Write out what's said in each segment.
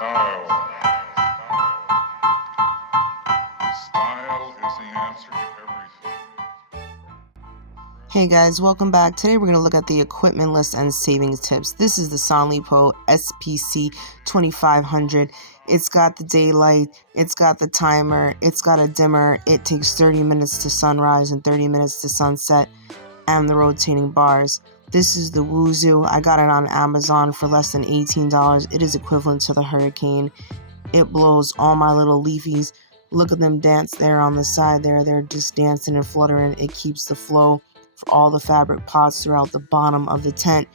Style is the answer to everything. Hey guys, welcome back. Today we're going to look at the equipment list and savings tips. This is the Sonlipo SPC 2500. It's got the daylight, it's got the timer, it's got a dimmer, it takes 30 minutes to sunrise and 30 minutes to sunset, and the rotating bars. This is the Wuzoo. I got it on Amazon for less than $18. It is equivalent to the Hurricane. It blows all my little leafies. Look at them dance there on the side there. They're just dancing and fluttering. It keeps the flow for all the fabric pots throughout the bottom of the tent.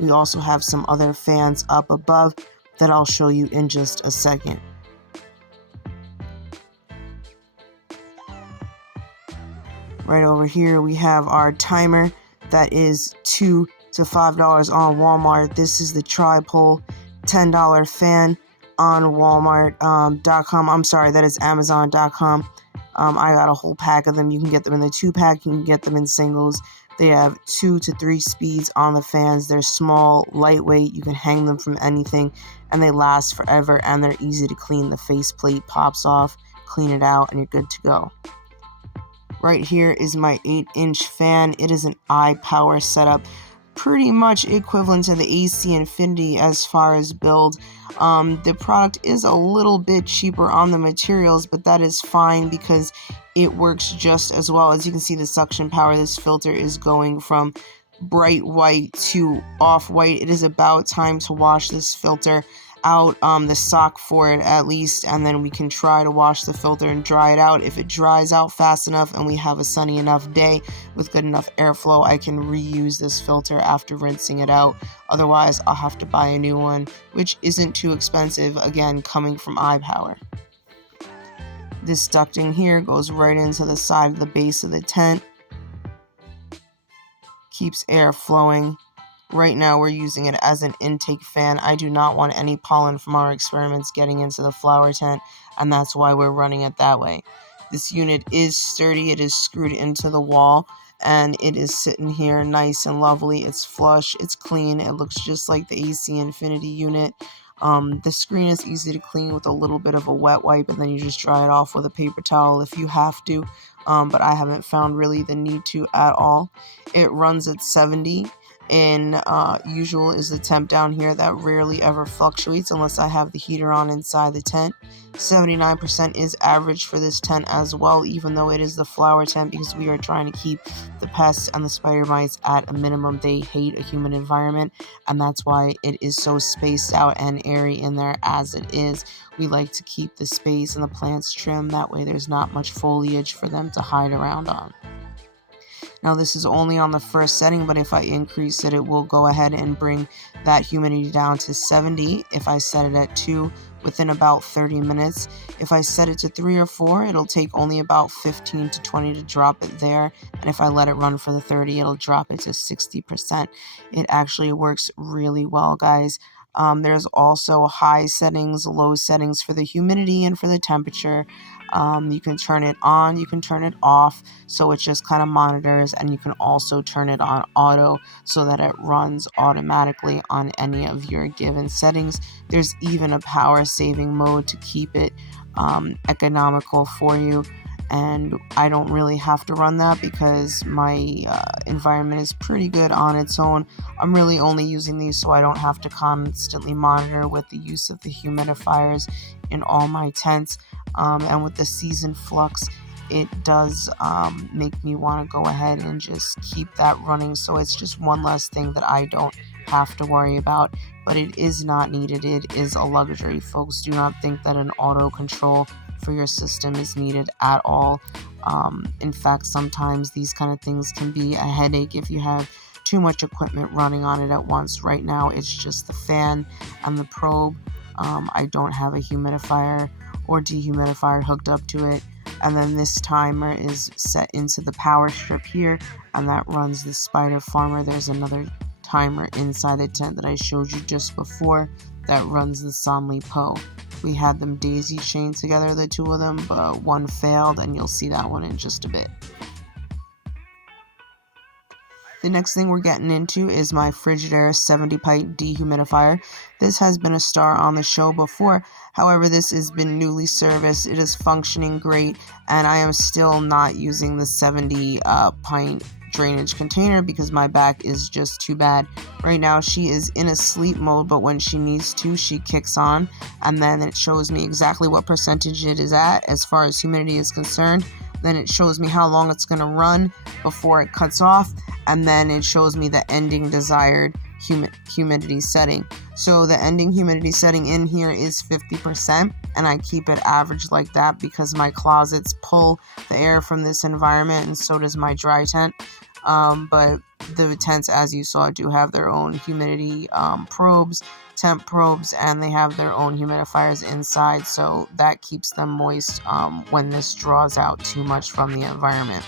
We also have some other fans up above that I'll show you in just a second. Right over here we have our timer that is $2 to $5 on Walmart. This is the tripole $10 fan on Walmart.com. I'm sorry, that is Amazon.com. I got a whole pack of them. You can get them in the 2-pack. You can get them in singles. They have 2 to 3 speeds on the fans. They're small, lightweight. You can hang them from anything, and they last forever, and they're easy to clean. The faceplate pops off, clean it out, and you're good to go. Right here is my 8-inch fan. It is an iPower setup, pretty much equivalent to the AC Infinity as far as build. The product is a little bit cheaper on the materials, but that is fine because it works just as well. As you can see, the suction power, this filter is going from bright white to off-white. It is about time to wash this filter out, the sock for it at least, and then we can try to wash the filter and dry it out. If it dries out fast enough and we have a sunny enough day with good enough airflow, I can reuse this filter after rinsing it out. Otherwise, I'll have to buy a new one, which isn't too expensive, again, coming from iPower. This ducting here goes right into the side of the base of the tent, keeps air flowing. Right now we're using it as an intake fan. I do not want any pollen from our experiments getting into the flower tent, and that's why we're running it that way. This unit is sturdy. It is screwed into the wall, and it is sitting here nice and lovely. It's flush, it's clean, it looks just like the AC Infinity unit. The screen is easy to clean with a little bit of a wet wipe, and then you just dry it off with a paper towel if you have to, but I haven't found really the need to at all. It runs at 70. And usual is the temp down here that rarely ever fluctuates unless I have the heater on inside the tent. 79% is average for this tent as well, even though it is the flower tent, because we are trying to keep the pests and the spider mites at a minimum. They hate a humid environment, and that's why it is so spaced out and airy in there as it is. We like to keep the space and the plants trimmed, that way there's not much foliage for them to hide around on. Now this is only on the first setting, but if I increase it, it will go ahead and bring that humidity down to 70. If I set it at 2, within about 30 minutes. If I set it to 3 or 4, it'll take only about 15 to 20 to drop it there. And if I let it run for the 30, it'll drop it to 60%. It actually works really well, guys. There's also high settings, low settings for the humidity and for the temperature. You can turn it on, you can turn it off, so it just kind of monitors, and you can also turn it on auto so that it runs automatically on any of your given settings. There's even a power saving mode to keep it economical for you. And I don't really have to run that because my environment is pretty good on its own. I'm really only using these so I don't have to constantly monitor with the use of the humidifiers in all my tents. And with the season flux, it does make me want to go ahead and just keep that running. So it's just one less thing that I don't have to worry about. But it is not needed. It is a luxury, folks. Do not think that an auto control for your system is needed at all. In fact, sometimes these kind of things can be a headache if you have too much equipment running on it at once. Right now it's just the fan and the probe. I don't have a humidifier or dehumidifier hooked up to it. And then this timer is set into the power strip here, and that runs the spider farmer. There's another timer inside the tent that I showed you just before that runs the Sonlipo. We had them daisy chained together, the two of them, but one failed, and you'll see that one in just a bit. The next thing we're getting into is my Frigidaire 70 pint dehumidifier. This has been a star on the show before, however this has been newly serviced. It is functioning great, and I am still not using the 70 pint drainage container because my back is just too bad. Right now she is in a sleep mode, but when she needs to, she kicks on, and then it shows me exactly what percentage it is at as far as humidity is concerned. Then it shows me how long it's going to run before it cuts off, and then it shows me the ending desired humidity setting. So the ending humidity setting in here is 50%, and I keep it average like that because my closets pull the air from this environment, and so does my dry tent. But the tents, as you saw, do have their own humidity probes, temp probes, and they have their own humidifiers inside, so that keeps them moist when this draws out too much from the environment.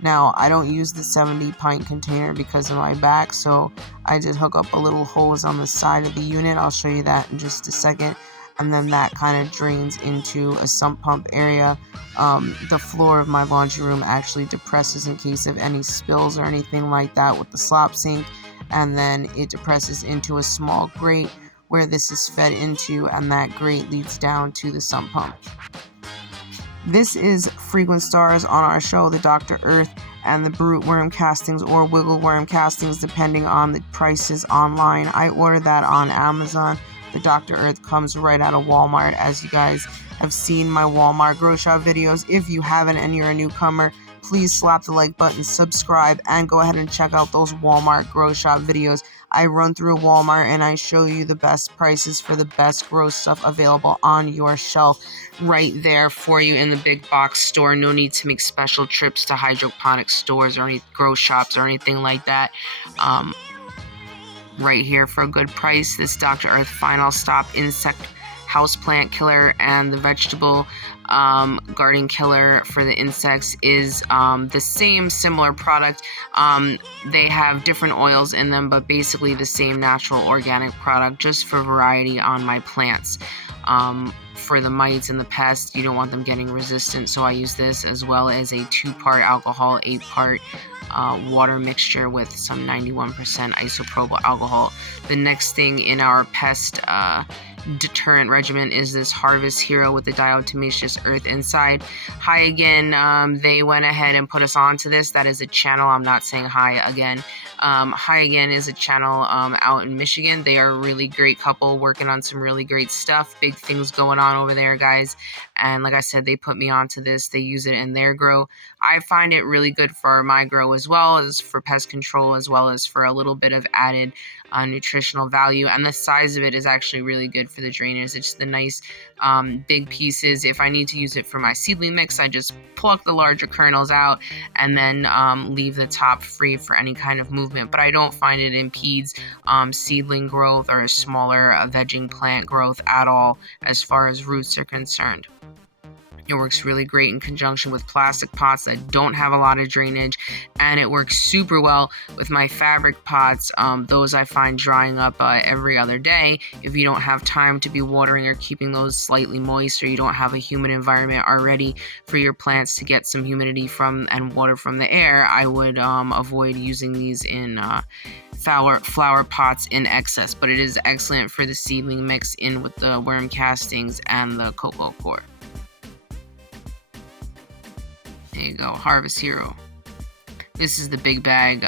Now, I don't use the 70 pint container because of my back, so I did hook up a little hose on the side of the unit. I'll show you that in just a second. And then that kind of drains into a sump pump area. The floor of my laundry room actually depresses in case of any spills or anything like that with the slop sink. And then it depresses into a small grate where this is fed into, and that grate leads down to the sump pump. This is frequent stars on our show, the Dr. Earth and the Brute Worm castings or Wiggle Worm castings, depending on the prices online. I ordered that on Amazon. The Dr. Earth comes right out of Walmart, as you guys have seen my Walmart Grow Shop videos. If you haven't and you're a newcomer, please slap the like button, subscribe, and go ahead and check out those Walmart Grow Shop videos. I run through Walmart and I show you the best prices for the best grow stuff available on your shelf right there for you in the big box store. No need to make special trips to hydroponic stores or any grow shops or anything like that. Right here for a good price. This Dr. Earth Final Stop Insect Houseplant Killer and the Vegetable Garden Killer for the insects is the same similar product. They have different oils in them, but basically the same natural organic product, just for variety on my plants. For the mites and the pests, you don't want them getting resistant, so I use this as well as a 2-part alcohol, 8-part water mixture with some 91% isopropyl alcohol. The next thing in our pest deterrent regimen is this Harvest Hero with the diatomaceous earth inside. Hi again. They went ahead and put us onto this. That is a channel. I'm not saying hi again. Hi again is a channel out in Michigan. They are a really great couple working on some really great stuff. Big things going on over there, guys. And like I said, they put me onto this. They use it in their grow. I find it really good for my grow as well as for pest control, as well as for a little bit of added nutritional value. And the size of it is actually really good for the drainers. It's the nice big pieces. If I need to use it for my seedling mix, I just pluck the larger kernels out and then leave the top free for any kind of movement. But I don't find it impedes seedling growth or a smaller vegging plant growth at all as far as roots are concerned. It works really great in conjunction with plastic pots that don't have a lot of drainage, and it works super well with my fabric pots. Those I find drying up every other day. If you don't have time to be watering or keeping those slightly moist, or you don't have a humid environment already for your plants to get some humidity from and water from the air, I would avoid using these in flower pots in excess. But it is excellent for the seedling mix in with the worm castings and the cocoa core. There you go, Harvest Hero. This is the big bag.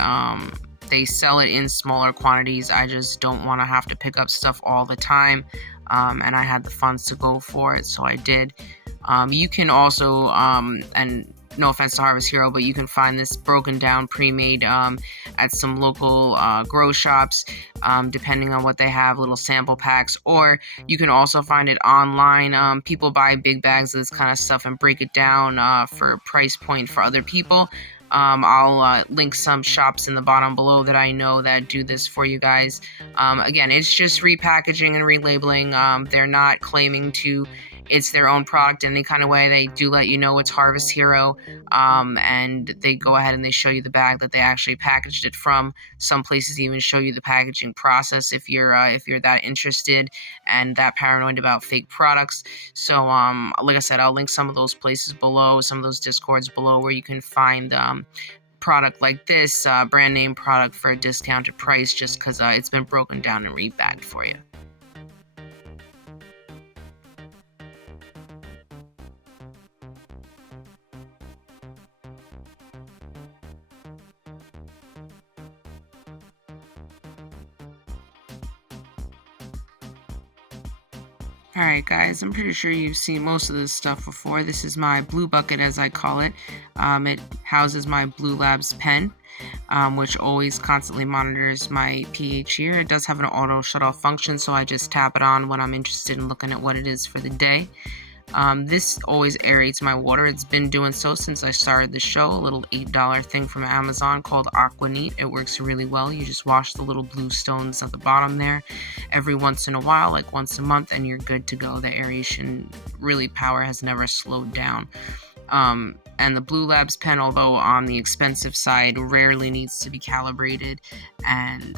They sell it in smaller quantities. I just don't want to have to pick up stuff all the time. And I had the funds to go for it, so I did. You can also, and no offense to Harvest Hero, but you can find this broken down, pre-made at some local grow shops, depending on what they have, little sample packs. Or you can also find it online. People buy big bags of this kind of stuff and break it down for price point for other people. I'll link some shops in the bottom below that I know that do this for you guys. Again, it's just repackaging and relabeling. They're not claiming to it's their own product in any kind of way. They do let you know it's Harvest Hero, and they go ahead and they show you the bag that they actually packaged it from. Some places even show you the packaging process if you're that interested and that paranoid about fake products. So like I said, I'll link some of those places below, some of those discords below where you can find product like this, brand name product, for a discounted price, just because it's been broken down and rebagged for you. Alright guys, I'm pretty sure you've seen most of this stuff before. This is my blue bucket, as I call it. It houses my Blue Labs pen, which always constantly monitors my pH here. It does have an auto shut off function, so I just tap it on when I'm interested in looking at what it is for the day. This always aerates my water. It's been doing so since I started the show. A little $8 thing from Amazon called Aqua Neat. It works really well. You just wash the little blue stones at the bottom there every once in a while, like once a month, and you're good to go. The aeration power has never slowed down. And the Blue Labs pen, although on the expensive side, rarely needs to be calibrated, and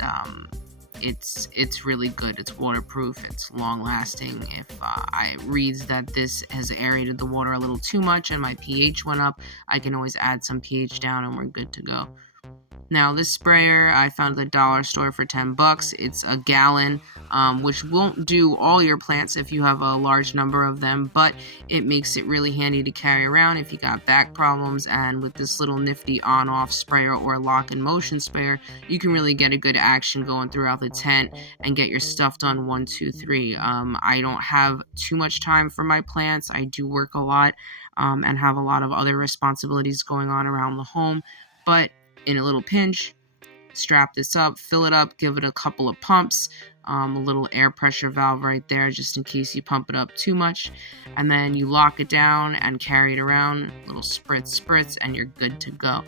it's really good. It's waterproof, it's long lasting. If I reads that this has aerated the water a little too much and my pH went up, I can always add some pH down and we're good to go. Now this sprayer I found at the dollar store for $10. It's a gallon, which won't do all your plants if you have a large number of them, but it makes it really handy to carry around if you got back problems. And with this little nifty on-off sprayer or lock and motion sprayer, you can really get a good action going throughout the tent and get your stuff done 1, 2, 3. I don't have too much time for my plants. I do work a lot and have a lot of other responsibilities going on around the home, but in a little pinch, strap this up, fill it up, give it a couple of pumps, a little air pressure valve right there just in case you pump it up too much, and then you lock it down and carry it around, little spritz, and you're good to go.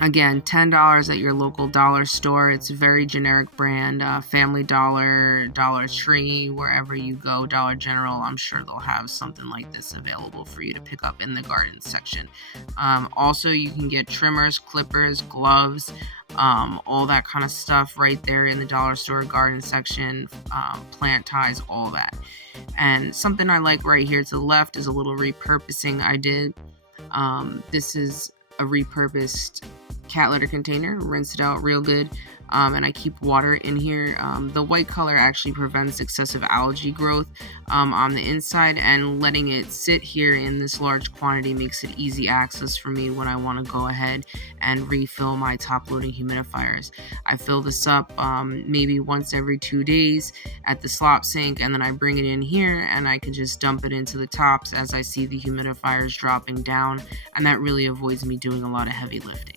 Again, $10 at your local dollar store. It's a very generic brand. Family Dollar, Dollar Tree, wherever you go, Dollar General, I'm sure they'll have something like this available for you to pick up in the garden section. Also, you can get trimmers, clippers, gloves, all that kind of stuff right there in the dollar store garden section, plant ties, all that. And something I like right here to the left is a little repurposing I did. This is a repurposed cat litter container, rinse it out real good, and I keep water in here. The white color actually prevents excessive algae growth on the inside, and letting it sit here in this large quantity makes it easy access for me when I want to go ahead and refill my top loading humidifiers. I fill this up maybe once every 2 days at the slop sink, and then I bring it in here and I can just dump it into the tops as I see the humidifiers dropping down, and that really avoids me doing a lot of heavy lifting.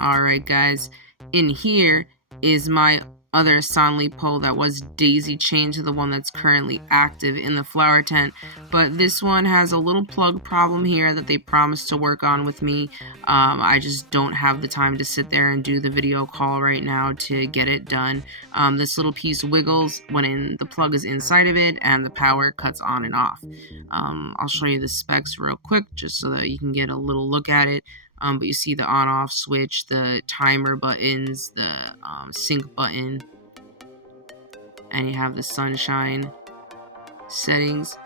Alright guys, in here is my other Sonley pole that was daisy chained to the one that's currently active in the flower tent, but this one has a little plug problem here that they promised to work on with me. I just don't have the time to sit there and do the video call right now to get it done. This little piece wiggles when the plug is inside of it and the power cuts on and off. I'll show you the specs real quick just so that you can get a little look at it. But you see the on-off switch, the timer buttons, the sync button, and you have the sunshine settings.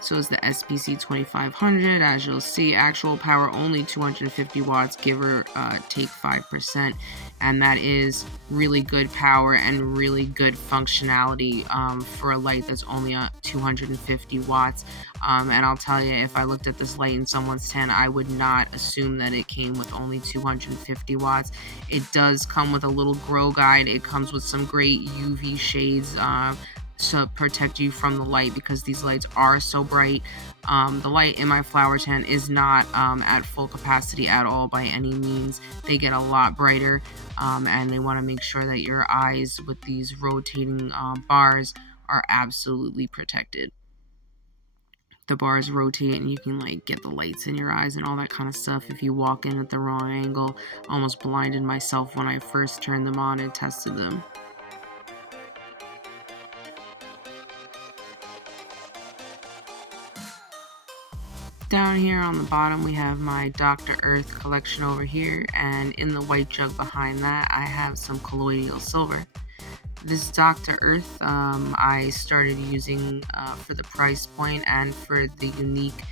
So is the SPC 2500. As you'll see, actual power only 250 watts, give or take 5%, and that is really good power and really good functionality for a light that's only 250 watts. And I'll tell you, if I looked at this light in someone's tent, I would not assume that it came with only 250 watts. It does come with a little grow guide. It comes with some great UV shades to protect you from the light, because these lights are so bright. The light in my flower tent is not at full capacity at all by any means. They get a lot brighter, and they want to make sure that your eyes with these rotating bars are absolutely protected. The bars rotate and you can like get the lights in your eyes and all that kind of stuff if you walk in at the wrong angle. Almost blinded myself when I first turned them on and tested them. Down here on the bottom we have my Dr. Earth collection over here, and in the white jug behind that I have some colloidal silver. This Dr. Earth, I started using for the price point and for the unique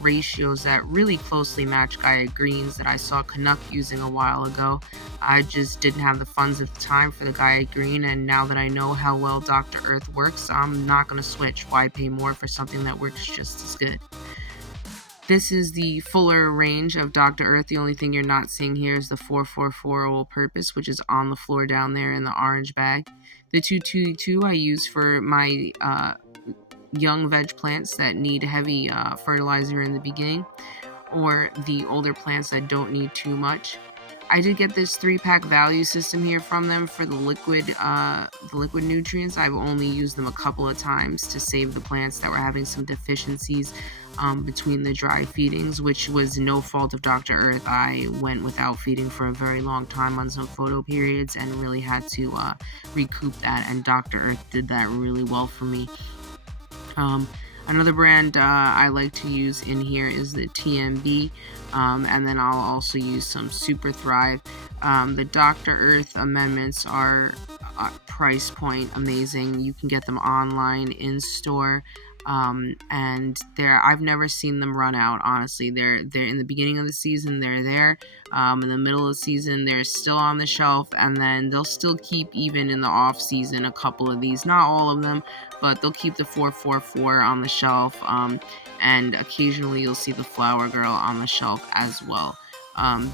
ratios that really closely match Gaia Greens that I saw Canuck using a while ago. I just didn't have the funds at the time for the Gaia Green, and now that I know how well Dr. Earth works, I'm not going to switch. Why pay more for something that works just as good? This is the fuller range of Dr. Earth. The only thing you're not seeing here is the 444 all purpose, which is on the floor down there in the orange bag. The 222 I use for my young veg plants that need heavy fertilizer in the beginning, or the older plants that don't need too much. I did get this 3-pack value system here from them for the liquid nutrients. I've only used them a couple of times to save the plants that were having some deficiencies between the dry feedings, which was no fault of Dr. Earth. I went without feeding for a very long time on some photo periods and really had to recoup that, and Dr. Earth did that really well for me. Another brand I like to use in here is the TNB, and then I'll also use some Super Thrive. The Dr. Earth amendments are price point amazing. You can get them online, in store, and I've never seen them run out. Honestly, they're in the beginning of the season, they're there. In the middle of the season, they're still on the shelf, and then they'll still keep, even in the off season, a couple of these. Not all of them, but they'll keep the 444 on the shelf, and occasionally you'll see the Flower Girl on the shelf as well.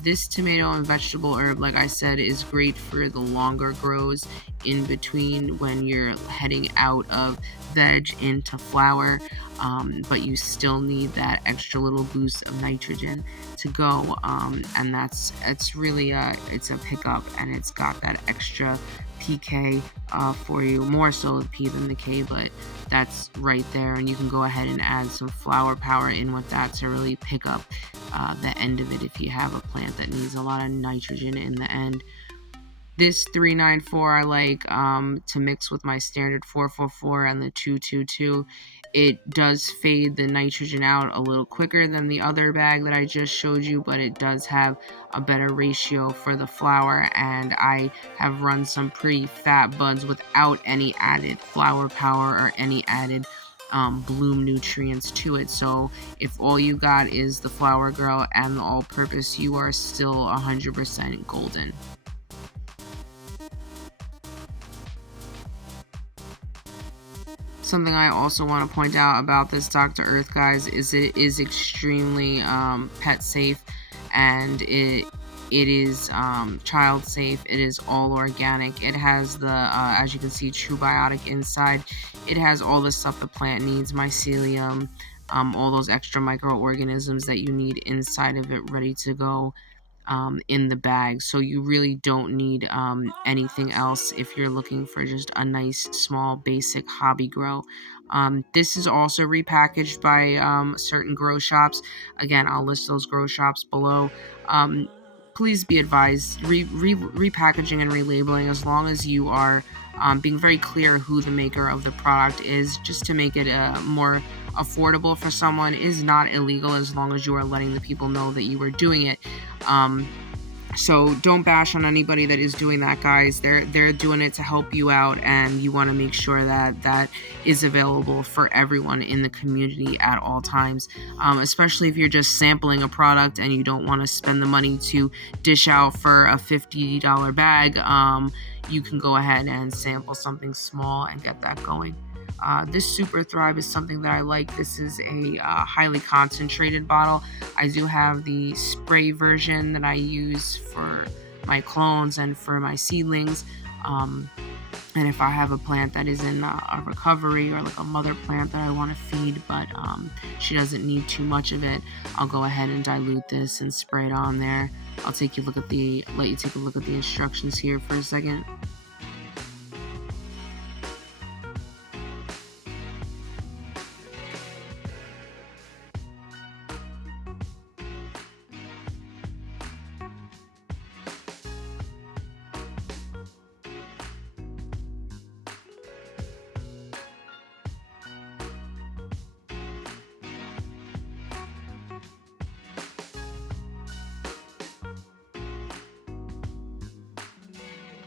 This tomato and vegetable herb, like I said, is great for the longer grows in between when you're heading out of veg into flower, but you still need that extra little boost of nitrogen to go, and it's really it's a pickup, and it's got that extra PK for you, more so the P than the K, but that's right there, and you can go ahead and add some flower power in with that to really pick up the end of it if you have a plant that needs a lot of nitrogen in the end. This 394 I like to mix with my standard 444 and the 222. It does fade the nitrogen out a little quicker than the other bag that I just showed you, but it does have a better ratio for the flower, and I have run some pretty fat buds without any added flower power or any added bloom nutrients to it. So if all you got is the Flower Girl and the all-purpose, you are still 100% golden. Something I also want to point out about this Dr. Earth, guys, is it is extremely pet safe, and it is child safe. It is all organic. It has the as you can see, true biotic inside. It has all the stuff the plant needs, mycelium, all those extra microorganisms that you need inside of it, ready to go in the bag. So you really don't need anything else if you're looking for just a nice, small, basic hobby grow. This is also repackaged by certain grow shops. Again, I'll list those grow shops below. Please be advised, repackaging and relabeling, as long as you are being very clear who the maker of the product is, just to make it more affordable for someone, is not illegal, as long as you are letting the people know that you are doing it. So don't bash on anybody that is doing that, guys. They're doing it to help you out, and you want to make sure that that is available for everyone in the community at all times, especially if you're just sampling a product and you don't want to spend the money to dish out for a $50 bag. You can go ahead and sample something small and get that going. This Super Thrive is something that I like. This is a highly concentrated bottle. I do have the spray version that I use for my clones and for my seedlings. And if I have a plant that is in a recovery, or like a mother plant that I want to feed, but she doesn't need too much of it, I'll go ahead and dilute this and spray it on there. I'll let you take a look at the instructions here for a second.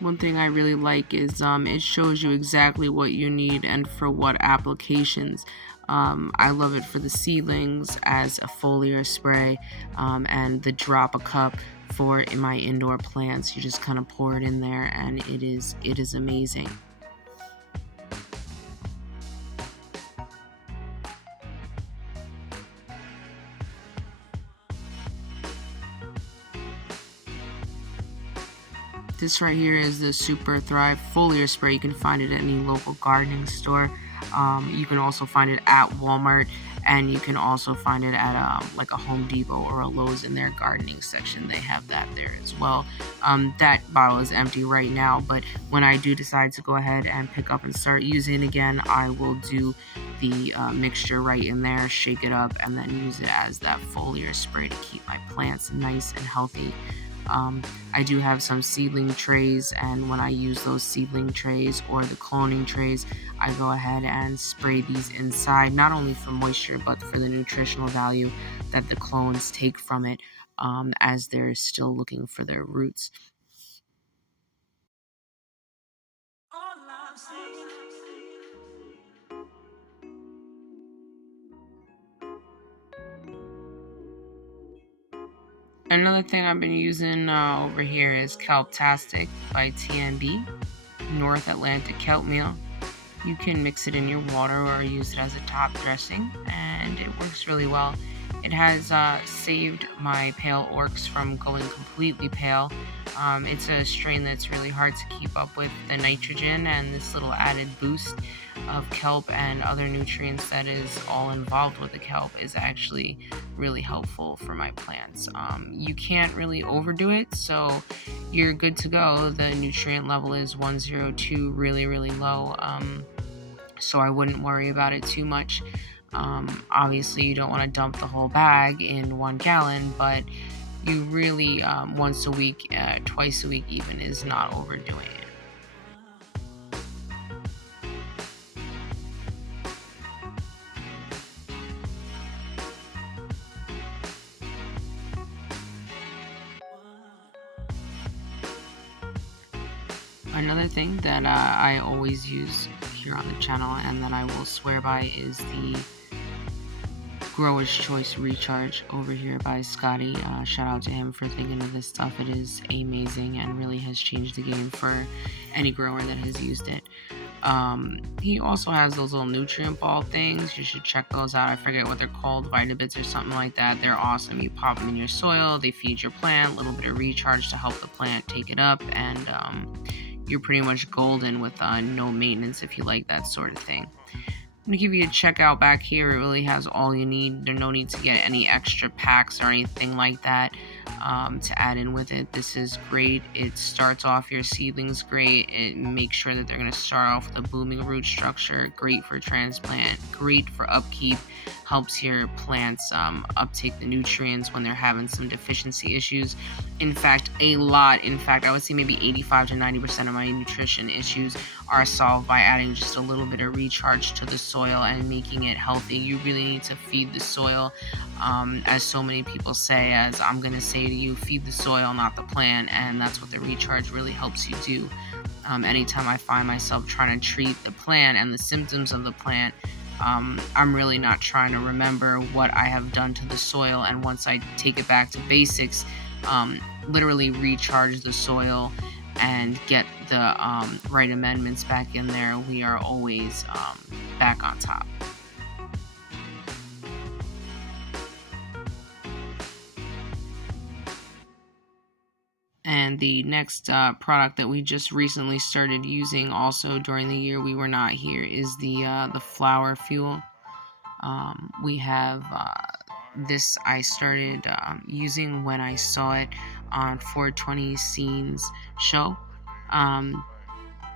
One thing I really like is it shows you exactly what you need and for what applications. I love it for the seedlings as a foliar spray, and the drop a cup for in my indoor plants. You just kind of pour it in there, and it is amazing. This right here is the Super Thrive foliar spray. You can find it at any local gardening store. You can also find it at Walmart, and you can also find it at like a Home Depot or a Lowe's in their gardening section. They have that there as well. That bottle is empty right now, but when I do decide to go ahead and pick up and start using it again, I will do the mixture right in there, shake it up, and then use it as that foliar spray to keep my plants nice and healthy. I do have some seedling trays, and when I use those seedling trays or the cloning trays, I go ahead and spray these inside, not only for moisture, but for the nutritional value that the clones take from it, as they're still looking for their roots. Another thing I've been using over here is Kelptastic by TNB, North Atlantic Kelp Meal. You can mix it in your water or use it as a top dressing, and it works really well. It has saved my pale orcs from going completely pale. It's a strain that's really hard to keep up with the nitrogen, and this little added boost of kelp and other nutrients that is all involved with the kelp is actually really helpful for my plants. You can't really overdo it, so you're good to go. The nutrient level is 102, really, really low. So I wouldn't worry about it too much. Obviously, you don't want to dump the whole bag in 1 gallon, but you really, once a week, twice a week even, is not overdoing it. Another thing that I always use here on the channel and that I will swear by is the Grower's Choice Recharge over here by Scotty. Shout out to him for thinking of this stuff. It is amazing and really has changed the game for any grower that has used it. He also has those little nutrient ball things. You should check those out. I forget what they're called, Vitabits or something like that. They're awesome. You pop them in your soil, they feed your plant, a little bit of recharge to help the plant take it up, and you're pretty much golden with no maintenance if you like that sort of thing. I'm going to give you a checkout back here. It really has all you need. There's no need to get any extra packs or anything like that to add in with it. This is great. It starts off your seedlings great. It makes sure that they're going to start off with a booming root structure. Great for transplant. Great for upkeep. Helps your plants uptake the nutrients when they're having some deficiency issues. In fact, I would say maybe 85 to 90% of my nutrition issues are solved by adding just a little bit of recharge to the soil and making it healthy. You really need to feed the soil, as so many people say, as I'm going to say to you, feed the soil, not the plant, and that's what the recharge really helps you do. Anytime I find myself trying to treat the plant and the symptoms of the plant, I'm really not trying to remember what I have done to the soil, and once I take it back to basics, literally recharge the soil and get the right amendments back in there, we are always back on top. And the next product that we just recently started using, also during the year we were not here, is the flower fuel. We have this I started using when I saw it on 420 Scenes show.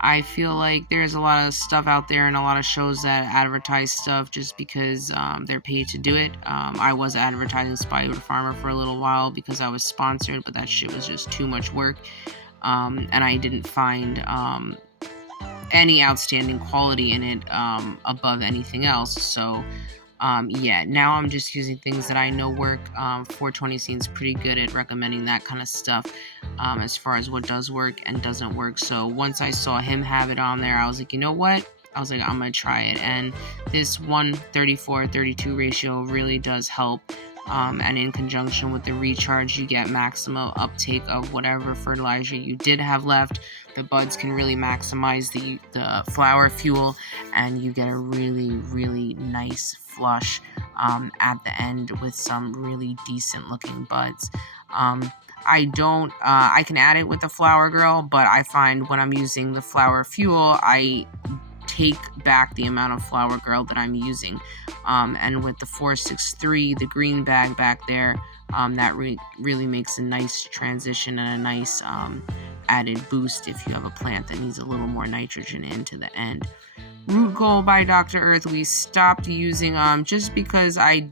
I feel like there's a lot of stuff out there and a lot of shows that advertise stuff just because they're paid to do it. I was advertising Spotted Farmer for a little while because I was sponsored, but that shit was just too much work. And I didn't find any outstanding quality in it above anything else. So Yeah, now I'm just using things that I know work. 420 seems pretty good at recommending that kind of stuff, as far as what does work and doesn't work. So once I saw him have it on there, I was like, you know what? I was like, I'm gonna try it. And this 1:34:32 ratio really does help. And in conjunction with the recharge, you get maximum uptake of whatever fertilizer you did have left. The buds can really maximize the flower fuel, and you get a really nice flush at the end with some really decent looking buds. I can add it with the Flower Girl, but I find when I'm using the flower fuel, I take back the amount of Flower Girl that I'm using. And with the 463, the green bag back there, that really makes a nice transition and a nice added boost if you have a plant that needs a little more nitrogen into the end. Root Gold by Dr. Earth, we stopped using just because I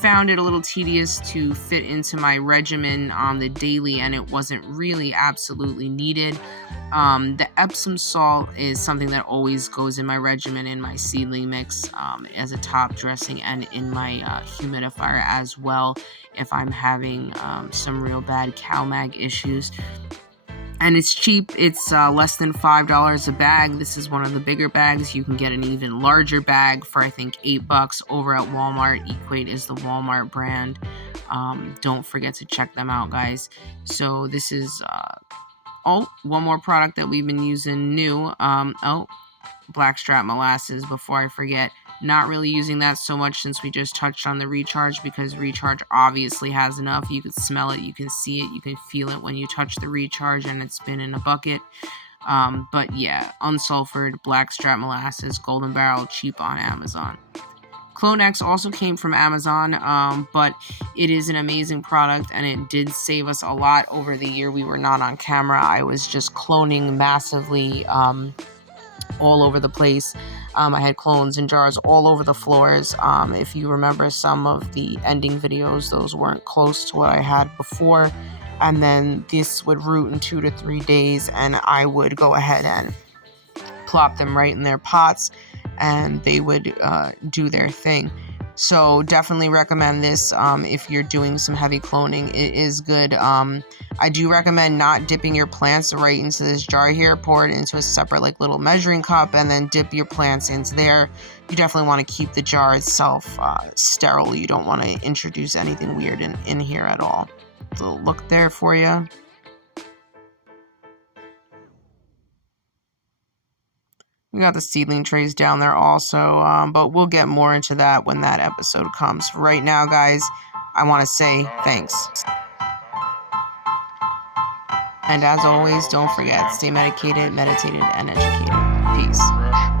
found it a little tedious to fit into my regimen on the daily, and it wasn't really absolutely needed. The Epsom salt is something that always goes in my regimen in my seedling mix as a top dressing, and in my humidifier as well if I'm having some real bad cow mag issues. And it's cheap. It's less than $5 a bag. This is one of the bigger bags. You can get an even larger bag for I think $8 over at Walmart. Equate is the Walmart brand. Don't forget to check them out, guys. So this is one more product that we've been using new. Blackstrap molasses, before I forget. Not really using that so much since we just touched on the recharge, because recharge obviously has enough. You can smell it, you can see it, you can feel it when you touch the recharge and it's been in a bucket. But yeah, unsulfured blackstrap molasses, Golden Barrel, cheap on Amazon. Clonex also came from Amazon, but it is an amazing product, and it did save us a lot over the year we were not on camera. I was just cloning massively all over the place. I had clones in jars all over the floors. If you remember some of the ending videos, those weren't close to what I had before. And then this would root in 2 to 3 days, and I would go ahead and plop them right in their pots, and they would do their thing. So definitely recommend this if you're doing some heavy cloning. It is good. I do recommend not dipping your plants right into this jar here. Pour it into a separate little measuring cup and then dip your plants into there. You definitely want to keep the jar itself sterile. You don't want to introduce anything weird in here at all. So look there for you. We got the seedling trays down there also, but we'll get more into that when that episode comes. Right now, guys, I want to say thanks. And as always, don't forget, stay medicated, meditated, and educated. Peace.